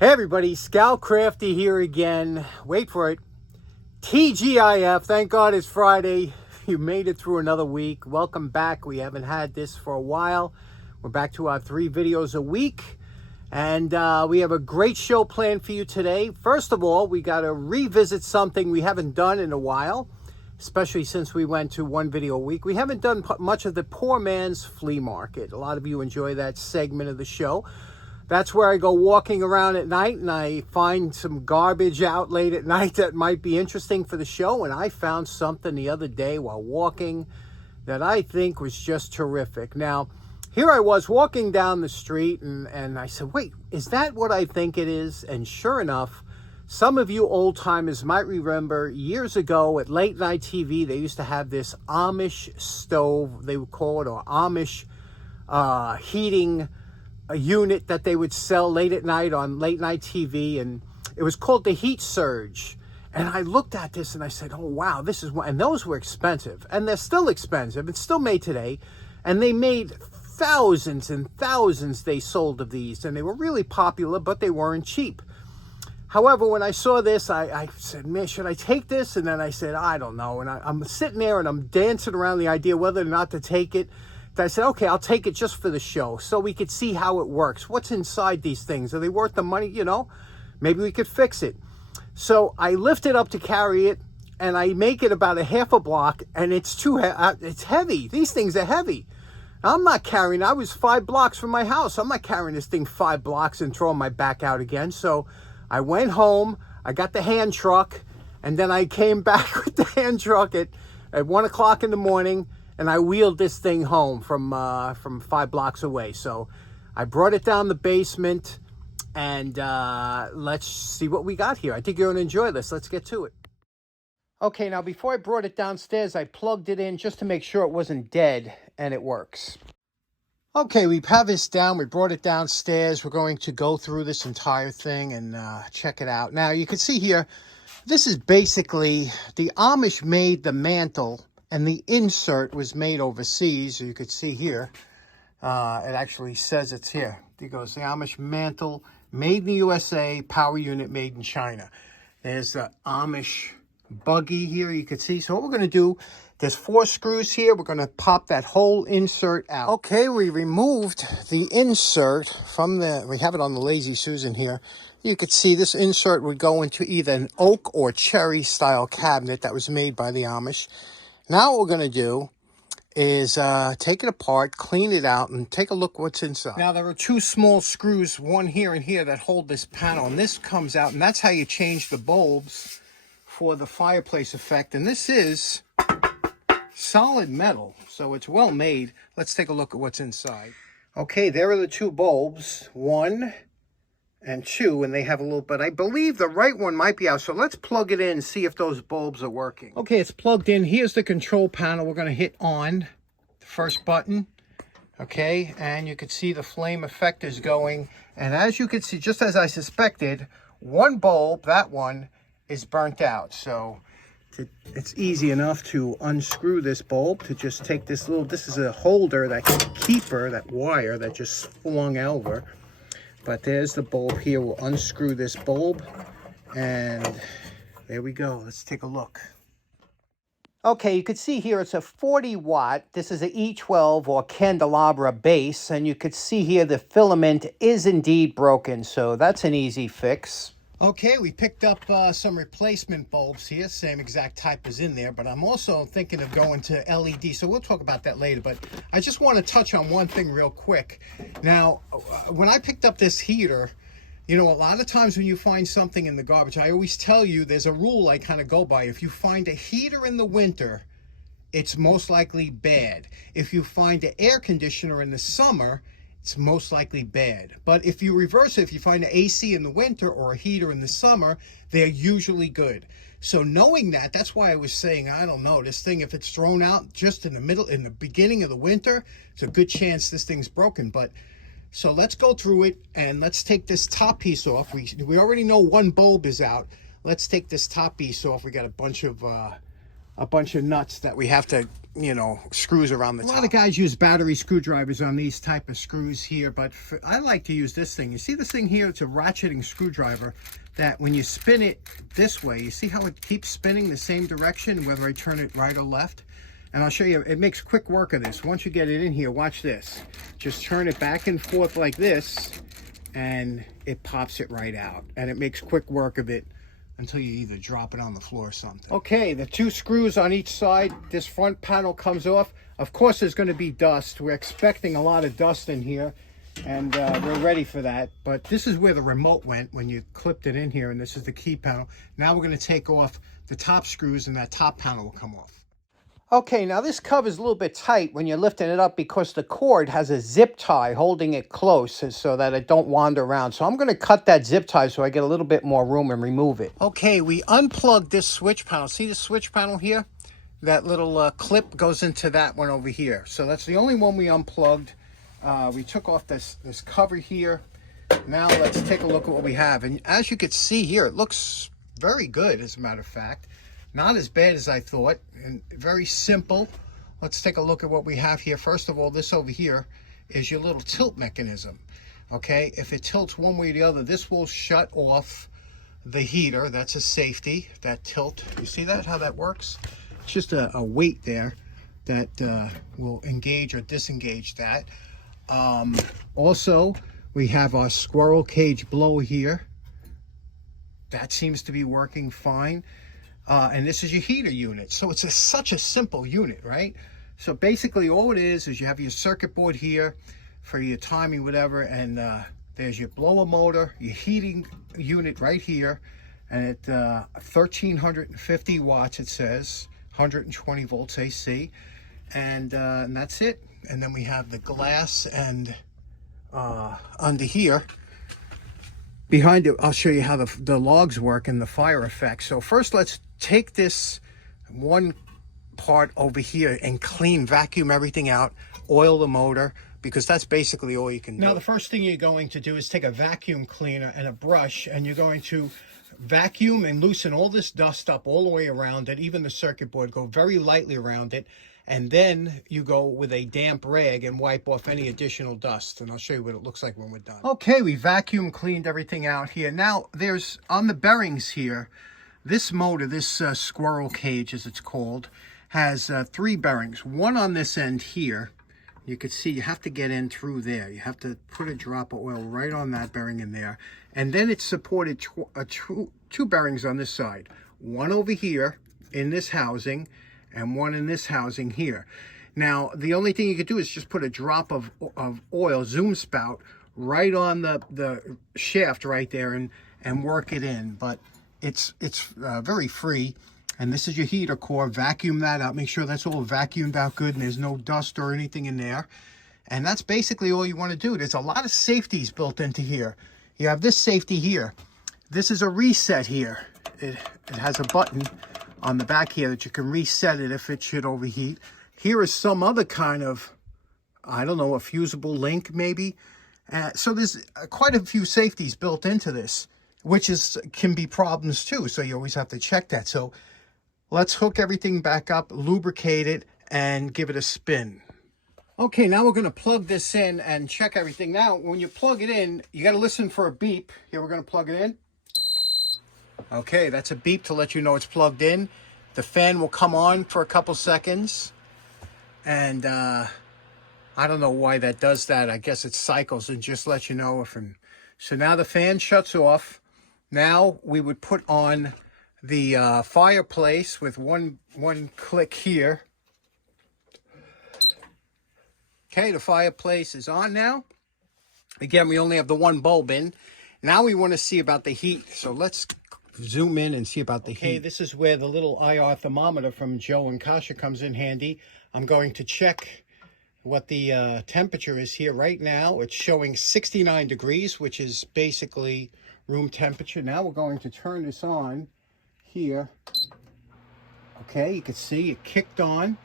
Hey everybody, Scout Crafty here again. Wait for it. TGIF, thank God it's Friday. You made it through another week. Welcome back. We haven't had this for a while. We're back to our 3 videos a week. And we have a great show planned for you today. First of all, we got to revisit something we haven't done in a while, especially since we went to 1 video a week. We haven't done much of the poor man's flea market. A lot of you enjoy that segment of the show. That's where I go walking around at night and I find some garbage out late at night that might be interesting for the show. And I found something the other day while walking that I think was just terrific. Now, here I was walking down the street and I said, wait, is that what I think it is? And sure enough, some of you old timers might remember years ago at late night TV, they used to have this Amish stove, they would call it, or Amish heating a unit that they would sell late at night on late night TV, and it was called the Heat Surge. And I looked at this and I said, oh wow, this is one. And those were expensive, and they're still expensive. It's still made today, and they made thousands and thousands they sold of these, and they were really popular, but they weren't cheap. However, when I saw this, I said, man, should I take this? And then I said, I don't know. And I'm sitting there and I'm dancing around the idea whether or not to take it. I said, okay, I'll take it just for the show so we could see how it works. What's inside these things? Are they worth the money? You know, maybe we could fix it. So I lift it up to carry it, and I make it about a half a block, and it's it's heavy. These things are heavy. I'm not carrying. I was 5 blocks from my house. I'm not carrying this thing 5 blocks and throwing my back out again. So I went home. I got the hand truck, and then I came back with the hand truck at 1 o'clock in the morning. And I wheeled this thing home from 5 blocks away. So I brought it down the basement, and let's see what we got here. I think you're going to enjoy this. Let's get to it. Okay, now before I brought it downstairs, I plugged it in just to make sure it wasn't dead, and it works. Okay, we have this down. We brought it downstairs. We're going to go through this entire thing and check it out. Now, you can see here, this is basically, the Amish made the mantle, and the insert was made overseas. You could see here, it actually says it's here. It goes, the Amish mantle, made in the USA, power unit made in China. There's the Amish buggy here, you can see. So what we're going to do, there's 4 screws here. We're going to pop that whole insert out. Okay, we removed the insert from we have it on the Lazy Susan here. You could see this insert would go into either an oak or cherry style cabinet that was made by the Amish. Now what we're going to do is take it apart, clean it out, and take a look what's inside. Now there are 2 small screws, one here and here, that hold this panel, and this comes out, and that's how you change the bulbs for the fireplace effect. And this is solid metal, so it's well made. Let's take a look at what's inside. Okay, there are the 2 bulbs, 1 and 2, and they have a little, but I believe the right one might be out. So let's plug it in and see if those bulbs are working. Okay, it's plugged in. Here's the control panel. We're going to hit on the first button. Okay, and you can see the flame effect is going. And as you can see, just as I suspected, 1 bulb, that one, is burnt out. So it's easy enough to unscrew this bulb, to just take this is a holder, that keeper, that wire that just flung over. But there's the bulb here. We'll unscrew this bulb, and there we go. Let's take a look. Okay, you can see here it's a 40 watt. This is an E12 or candelabra base, and you could see here the filament is indeed broken, so that's an easy fix. Okay, we picked up some replacement bulbs here, same exact type as in there, but I'm also thinking of going to LED, so we'll talk about that later. But I just want to touch on one thing real quick. Now, when I picked up this heater, you know, a lot of times when you find something in the garbage, I always tell you there's a rule I kind of go by. If you find a heater in the winter, it's most likely bad. If you find an air conditioner in the summer, it's most likely bad. But if you reverse it, if you find an AC in the winter or a heater in the summer, they're usually good. So knowing that, that's why I was saying, I don't know, this thing, if it's thrown out just in the beginning of the winter, it's a good chance this thing's broken. But so let's go through it, and let's take this top piece off. We already know 1 bulb is out. Let's take this top piece off. We got a bunch of nuts that we have to you know, screws around the top. A lot of guys use battery screwdrivers on these type of screws here, but I like to use this thing. You see this thing here? It's a ratcheting screwdriver that when you spin it this way, you see how it keeps spinning the same direction, whether I turn it right or left? And I'll show you, it makes quick work of this. Once you get it in here, watch this. Just turn it back and forth like this, and it pops it right out. And it makes quick work of it until you either drop it on the floor or something. Okay, the 2 screws on each side. This front panel comes off. Of course, there's going to be dust. We're expecting a lot of dust in here, and we're ready for that. But this is where the remote went when you clipped it in here, and this is the key panel. Now we're going to take off the top screws, and that top panel will come off. Okay, now this cover is a little bit tight when you're lifting it up because the cord has a zip tie holding it close so that it don't wander around. So I'm going to cut that zip tie so I get a little bit more room and remove it. Okay, we unplugged this switch panel. See the switch panel here? That little clip goes into that one over here. So that's the only one we unplugged. We took off this cover here. Now let's take a look at what we have. And as you can see here, it looks very good, as a matter of fact. Not as bad as I thought, and very simple. Let's take a look at what we have here. First of all, this over here is your little tilt mechanism. Okay, if it tilts one way or the other, this will shut off the heater. That's a safety, that tilt. You see that, how that works? It's just a weight there that will engage or disengage that. Also, we have our squirrel cage blower here. That seems to be working fine. And this is your heater unit. So it's such a simple unit, right? So basically all it is you have your circuit board here for your timing, whatever, and there's your blower motor, your heating unit right here, and at 1350 watts it says, 120 volts AC, and that's it. And then we have the glass, and under here, behind it, I'll show you how the logs work and the fire effect. So first let's take this one part over here and vacuum everything out, oil the motor, because that's basically all you can do. Now the first thing you're going to do is take a vacuum cleaner and a brush, and you're going to vacuum and loosen all this dust up all the way around it, even the circuit board. Go very lightly around it, and then you go with a damp rag and wipe off any additional dust, and I'll show you what it looks like when we're done. Okay, we vacuum cleaned everything out here. Now there's on the bearings here, this motor, this squirrel cage as it's called, has 3 bearings. One on this end here. You can see you have to get in through there. You have to put a drop of oil right on that bearing in there. And then it's supported 2 bearings on this side. One over here in this housing and one in this housing here. Now, the only thing you could do is just put a drop of oil, zoom spout, right on the shaft right there and work it in. But it's very free. And this is your heater core. Vacuum that out. Make sure that's all vacuumed out good and there's no dust or anything in there. And that's basically all you want to do. There's a lot of safeties built into here. You have this safety here. This is a reset here. It has a button on the back here that you can reset it if it should overheat. Here is some other kind of, I don't know, a fusible link maybe. So there's quite a few safeties built into this, which can be problems too. So you always have to check that. So let's hook everything back up, lubricate it, and give it a spin. Okay, now we're going to plug this in and check everything. Now, when you plug it in, you got to listen for a beep. Here, we're going to plug it in. Okay, that's a beep to let you know it's plugged in. The fan will come on for a couple seconds. And I don't know why that does that. I guess it cycles and just lets you know if. So now the fan shuts off. Now we would put on the fireplace with one click here. Okay, the fireplace is on now. Again, we only have the one bulb in. Now we want to see about the heat. So let's zoom in and see about the heat. Okay, this is where the little IR thermometer from Joe and Kasha comes in handy. I'm going to check what the temperature is here right now. It's showing 69 degrees, which is basically room temperature. Now we're going to turn this on here. Okay, you can see it kicked on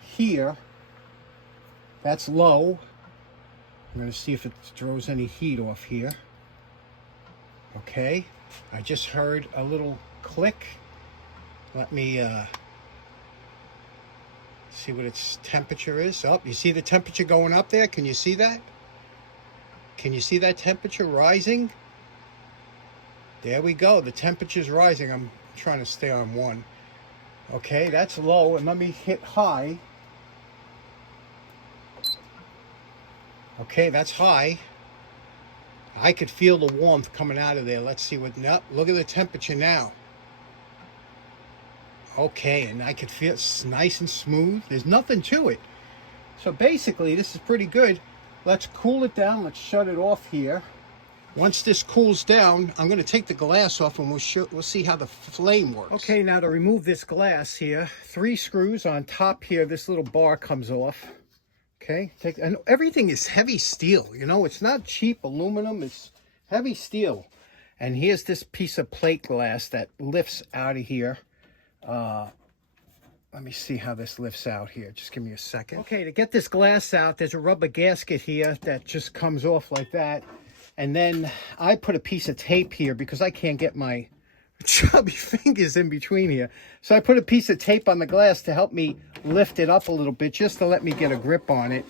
here. That's low. I'm going to see if it throws any heat off here. Okay, I just heard a little click. Let me see what its temperature is. Oh, you see the temperature going up there? Can you see that? Can you see that temperature rising? There we go. The temperature's rising. I'm trying to stay on 1. Okay, that's low. And let me hit high. Okay, that's high. I could feel the warmth coming out of there. Let's see what... No, look at the temperature now. Okay, and I could feel it's nice and smooth. There's nothing to it. So basically, this is pretty good. Let's cool it down. Let's shut it off here. Once this cools down, I'm going to take the glass off and we'll see how the flame works. Okay, now to remove this glass here, 3 screws on top here. This little bar comes off. Okay, and everything is heavy steel. You know, it's not cheap aluminum. It's heavy steel. And here's this piece of plate glass that lifts out of here. Let me see how this lifts out here. Just give me a second. Okay, to get this glass out, there's a rubber gasket here that just comes off like that. And then I put a piece of tape here because I can't get my chubby fingers in between here. So I put a piece of tape on the glass to help me lift it up a little bit, just to let me get a grip on it.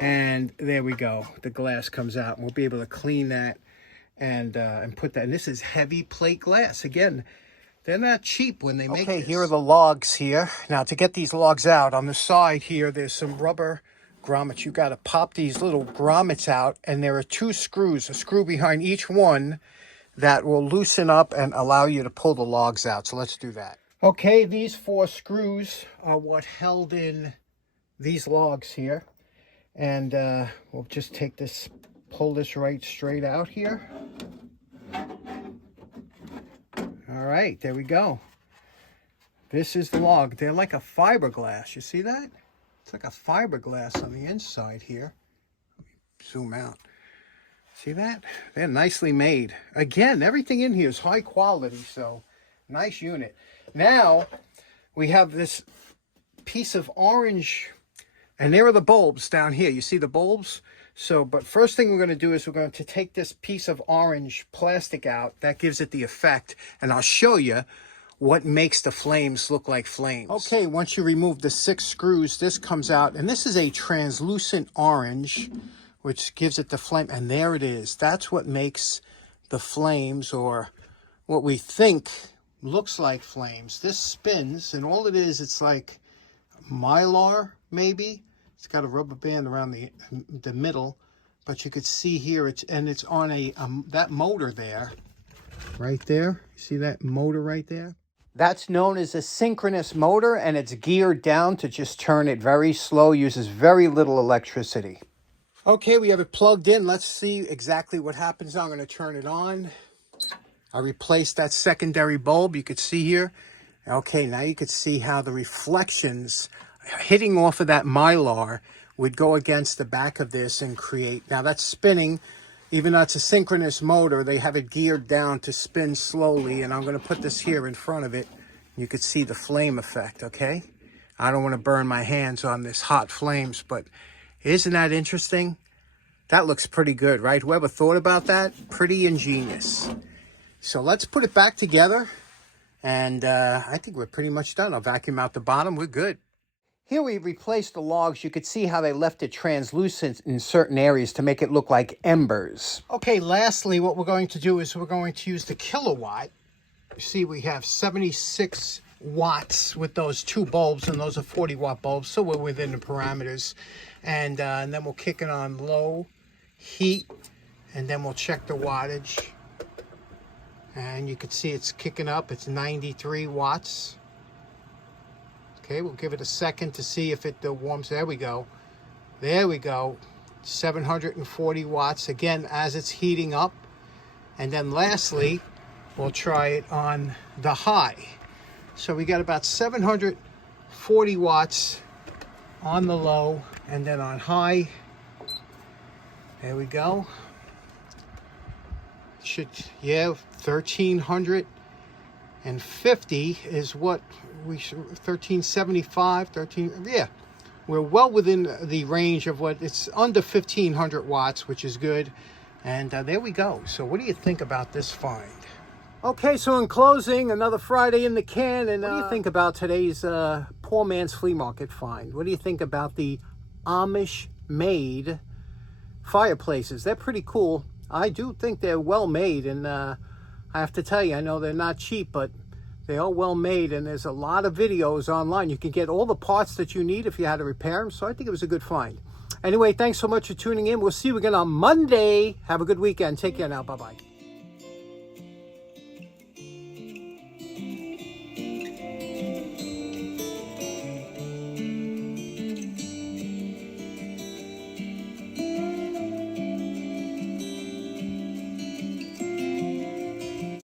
And there we go. The glass comes out. And we'll be able to clean that and put that. And this is heavy plate glass. Again, they're not cheap when they make this. Okay, here are the logs here. Now, to get these logs out, on the side here, there's some rubber grommets. You got to pop these little grommets out, and there are 2 screws, a screw behind each one, that will loosen up and allow you to pull the logs out. So let's do that. Okay, these 4 screws are what held in these logs here. And we'll just take this, pull this right straight out here. All right, there we go. This is the log. They're like a fiberglass. You see that? It's like a fiberglass on the inside here. Let me zoom out. See that? They're nicely made. Again, everything in here is high quality, so nice unit. Now, we have this piece of orange, and there are the bulbs down here. You see the bulbs? So, but first thing we're going to do is we're going to take this piece of orange plastic out. That gives it the effect, and I'll show you what makes the flames look like flames. Okay, once you remove the 6 screws, this comes out, and this is a translucent orange, which gives it the flame, and there it is. That's what makes the flames, or what we think looks like flames. This spins, and all it is, it's like mylar, maybe. It's got a rubber band around the middle, but you could see here, it's on a that motor there, right there. See that motor right there? That's known as a synchronous motor, and it's geared down to just turn it very slow, uses very little electricity. Okay, we have it plugged in. Let's see exactly what happens. I'm going to turn it on. I replaced that secondary bulb you could see here. Okay, now you could see how the reflections hitting off of that mylar would go against the back of this and create. Now that's spinning. Even though it's a synchronous motor, they have it geared down to spin slowly, and I'm going to put this here in front of it. You could see the flame effect, okay? I don't want to burn my hands on this hot flames, but isn't that interesting? That looks pretty good, right? Whoever thought about that? Pretty ingenious. So let's put it back together, and I think we're pretty much done. I'll vacuum out the bottom. We're good. Here we replaced the logs. You could see how they left it translucent in certain areas to make it look like embers. Okay, lastly, what we're going to do is we're going to use the kilowatt. You see, we have 76 watts with those 2 bulbs, and those are 40-watt bulbs, so we're within the parameters. And then we'll kick it on low heat, and then we'll check the wattage. And you can see it's kicking up. It's 93 watts. Okay, we'll give it a second to see if it warms. There we go. There we go. 740 watts, again, as it's heating up. And then lastly, we'll try it on the high. So we got about 740 watts on the low, and then on high. There we go. Should, yeah, 1350 is what we should, 1375, yeah. We're well within the range of what, it's under 1500 watts, which is good. And there we go. So what do you think about this find? Okay, so in closing, another Friday in the can. And what do you think about today's poor man's flea market find? What do you think about the Amish-made fireplaces? They're pretty cool. I do think they're well made, and I have to tell you, I know they're not cheap, but they are well made, and there's a lot of videos online. You can get all the parts that you need if you had to repair them, so I think it was a good find. Anyway, thanks so much for tuning in. We'll see you again on Monday. Have a good weekend. Take care now. Bye-bye.